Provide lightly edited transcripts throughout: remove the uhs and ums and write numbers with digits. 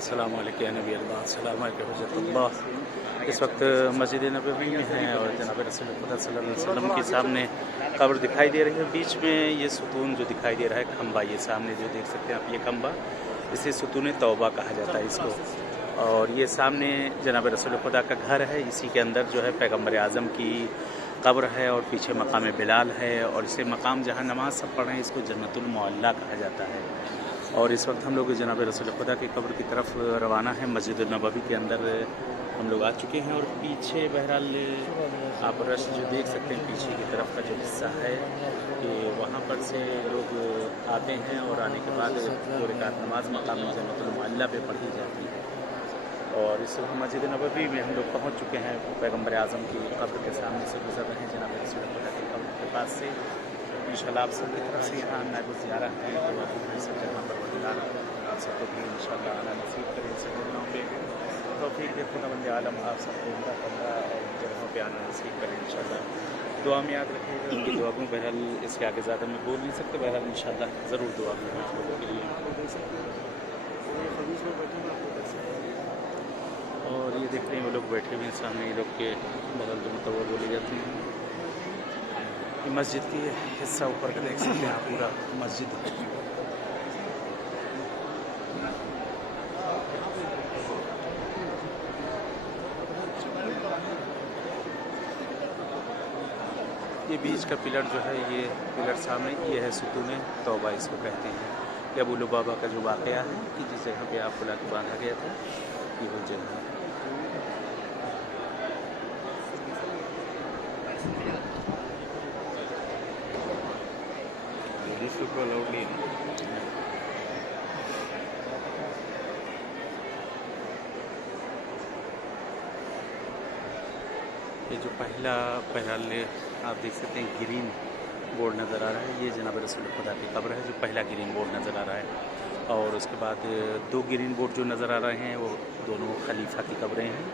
अस्सलाम वालेकुम या नबी अल्लाह, अस्सलाम वालेकुम हुज्जतुल्लाह। इस वक्त मस्जिद नबवी में हैं और जनाब रसूल खुदा सल्लल्लाहु अलैहि वसल्लम के सामने कब्र दिखाई दे रही है। बीच में ये सुतून जो दिखाई दे रहा है, खम्बा, ये सामने जो देख सकते हैं आप, ये खम्बा, इसे सुतून तौबा कहा जाता है इसको। और ये सामने जनाब रसूल खुदा का घर है, इसी के अंदर जो है पैगम्बर आज़म की कब्र है और पीछे मकाम बिलाल है। और इसे मकाम जहाँ नमाज सब पढ़े हैं, इसको जन्नतुल मुअल्ला कहा जाता है। और इस वक्त हम लोग जनाब रसूल खुदा की कब्र की तरफ रवाना है। मस्जिद नबवी के अंदर हम लोग आ चुके हैं और पीछे बहरहाल आप रश जो देख सकते हैं, पीछे की तरफ का जो हिस्सा है कि वहाँ पर से लोग आते हैं और आने के बाद दो रकात नमाज मकाम जन्नतुल मुअल्ला पे पढ़ी जाती है। और इस वक्त मस्जिद नबवी में हम लोग पहुँच चुके हैं। पैगम्बर आज़म की कब्र के सामने से गुजर रहे हैं जनाब रसूल खुदा की कब्र के पास से। इंशाल्लाह आप सबकी तरफ से यहाँ नायब ज़ियारत है, सब जगह पर आप सबको भी इंशाल्लाह आना नसीब करें। सब जगहों पे तौफीक दे खुदा बंदे आलम, आप सबको उनका कमरा और जगहों पे आना नसीब करें इंशाल्लाह। दुआ में याद रखिएगा उनकी दुआ में। बहरहाल इसके आगे ज़्यादा मैं बोल नहीं सकते, बहरहाल इंशाल्लाह ज़रूर दुआ में आप लोगों के लिए दे सकते हैं। और ये देख रहे हैं वो लोग बैठे हुए हैं सामने, ये लोग के बगल जो मुतव्वल बोली जाती है। मस्जिद की हिस्सा ऊपर का देख सकते हैं आप, पूरा मस्जिद। ये बीच का पिलर जो है, ये पिलर सामने, ये है सुतून तौबा इसको कहते हैं। ये अबू लुबाबा का जो वाक़या है कि जिस जगह पे आप बुला के बांधा गया था, ये वो जगह है। ये जो पहला आप देख सकते हैं ग्रीन बोर्ड नज़र आ रहा है, ये जनाब रसूल खुदा की कब्र है। जो पहला ग्रीन बोर्ड नज़र आ रहा है, और उसके बाद दो ग्रीन बोर्ड जो नज़र आ रहे हैं वो दोनों खलीफा की कब्रें हैं।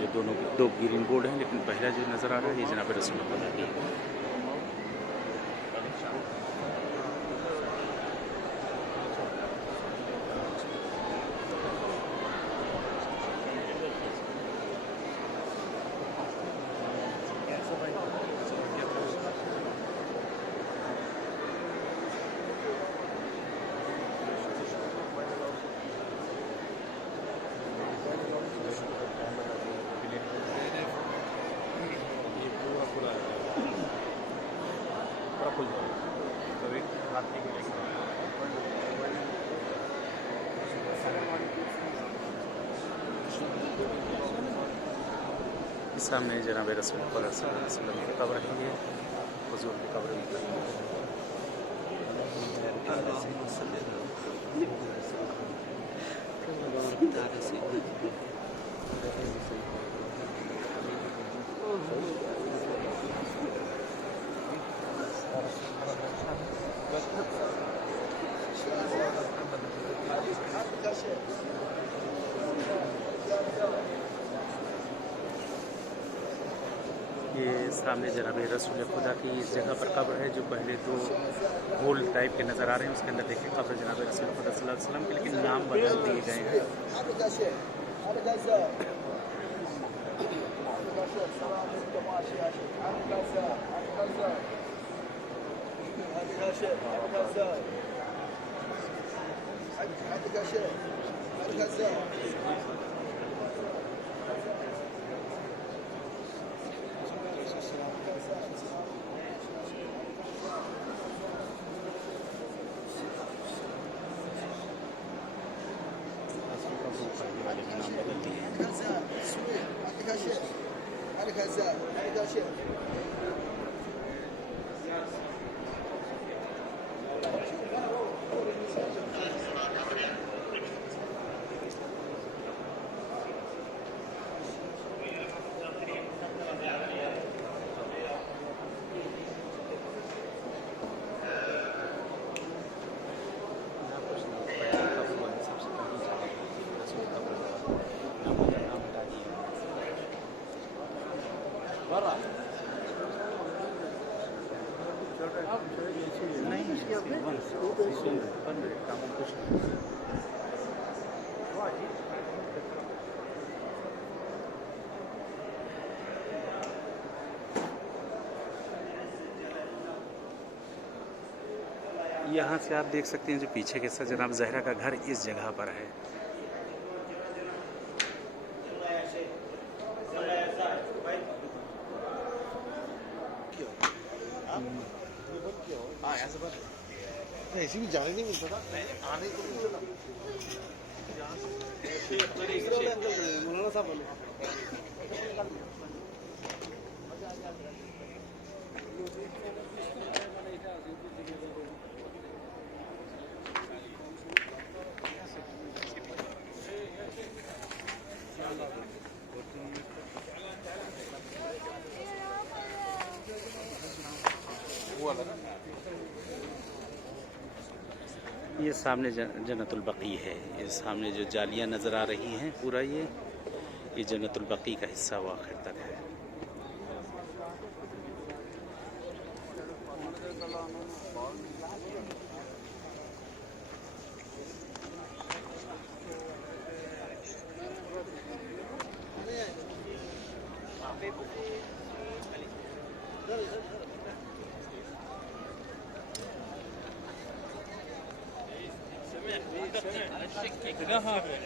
जो दोनों दो ग्रीन बोर्ड हैं, लेकिन पहला जो नज़र आ रहा है ये जनाब रसूल खुदा की है। सामने जनाब रसूल खुदा सल्लल्लाहु अलैहि वसल्लम की कब्र है, ये हुजूर की कब्र में ये सामने जनाब रसूल खुदा की इस जगह पर कब्र है। जो पहले दो गोल टाइप के नज़र आ रहे हैं, उसके अंदर देखिए कब्र जनाब रसूल खुदा सल्लल्लाहु अलैहि वसल्लम के, लेकिन नाम बदल दिए गए हैं। नहीं, यहाँ से आप देख सकते हैं जो पीछे के साथ जनाब ज़हरा का घर इस जगह पर है। ऐसी भी जाने नहीं मिलता था आने को मौलाना साहब बोले ये सामने जन्नतुल बकी है। ये सामने जो जालियाँ नज़र आ रही हैं पूरा ये जन्नतुल बकी का हिस्सा वो आखिर तक है।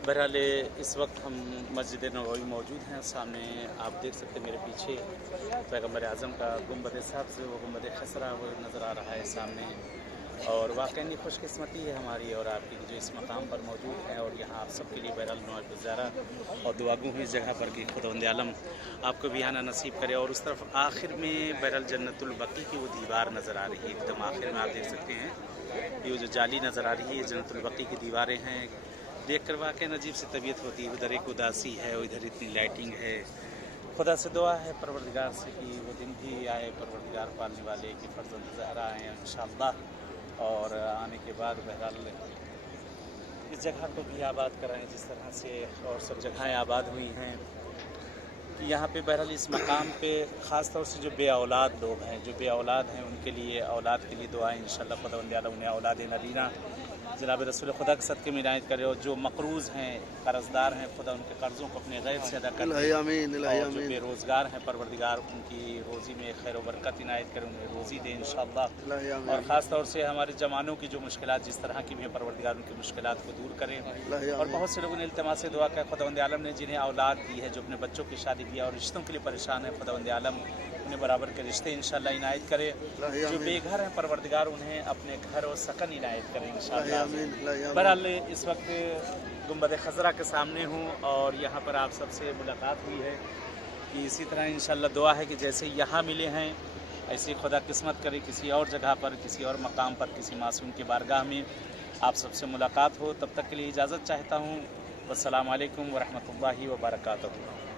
बहरहाल इस वक्त हम मस्जिद नबवी मौजूद हैं। सामने आप देख सकते हैं मेरे पीछे पैगम्बर आज़म का गुंबद साहब से वो गुंबद खसरा वो नज़र आ रहा है सामने। और वाकई खुशकिस्मती है हमारी और आपकी जो इस मकाम पर मौजूद है और यहाँ आप सबके लिए बहरहाल नौ गुजारा और दुआगू हुई इस जगह पर कि खुदावंद आलम आपको भी आना नसीब करे। और उस तरफ आखिर में बहरहाल जन्नतुल बकी की वो दीवार नज़र आ रही है। एकदम आखिर में आप देख सकते हैं ये जो जाली नज़र आ रही है जन्नतुल बकी की दीवारें हैं। देख कर वाकई अजीब सी तबीयत होती है। उधर एक उदासी है और इधर इतनी लाइटिंग है। खुदा से दुआ है परवरदिगार से कि वो दिन भी आए, परवरदिगार पालने वाले कि फर्जंद ज़हरा आए इंशाअल्लाह। और आने के बाद बहरहाल इस जगह को भी आबाद कराएं जिस तरह से और सब जगहें आबाद हुई हैं। यहाँ पे बहरहाल इस मकाम पे ख़ास तौर से जो बे औलाद लोग हैं, जो बे औलाद हैं, उनके लिए औलाद के लिए दुआएं इंशाअल्लाह खुदावंद आलम उन्हें औलाद नबीना जनाब रसूल खुदा के सदक़े में इनायत करे। और जो मकरूज़ हैं, कर्ज़दार हैं, खुदा उनके कर्ज़ों को अपने गैर से अदा करे। और जो बेरोज़गार हैं परवरदिगार उनकी रोज़ी में खैर व बरकत इनायत करे, उन्हें रोज़ी दे इंशाअल्लाह। और ख़ास तौर से हमारे जवानों की जो मुश्किलात जिस तरह की भी हैं परवरदिगार उनकी मुश्किलात को दूर करें। और बहुत से लोगों ने इल्तिमास से दुआ किया खुदावंद आलम ने जिन्हें औलाद दी है, जो अपने बच्चों की शादी किया और रिश्तों के लिए परेशान है, खुदावंद आलम उन्हें बराबर के रिश्ते इंशाअल्लाह इनायत करे। जो बेघर हैं परवरदिगार उन्हें अपने घर और सकन इनायत करें इंशाअल्लाह। बहरहाल इस वक्त गुंबद खजरा के सामने हूँ और यहाँ पर आप सबसे मुलाकात हुई है कि इसी तरह इंशाअल्लाह दुआ है कि जैसे यहाँ मिले हैं ऐसे खुदा किस्मत करे किसी और जगह पर, किसी और मकाम पर, किसी मासूम की बारगाह में आप सबसे मुलाकात हो। तब तक के लिए इजाज़त चाहता हूँ। वस्सलामु अलैकुम वरहमतुल्लाहि वबरकातुहू।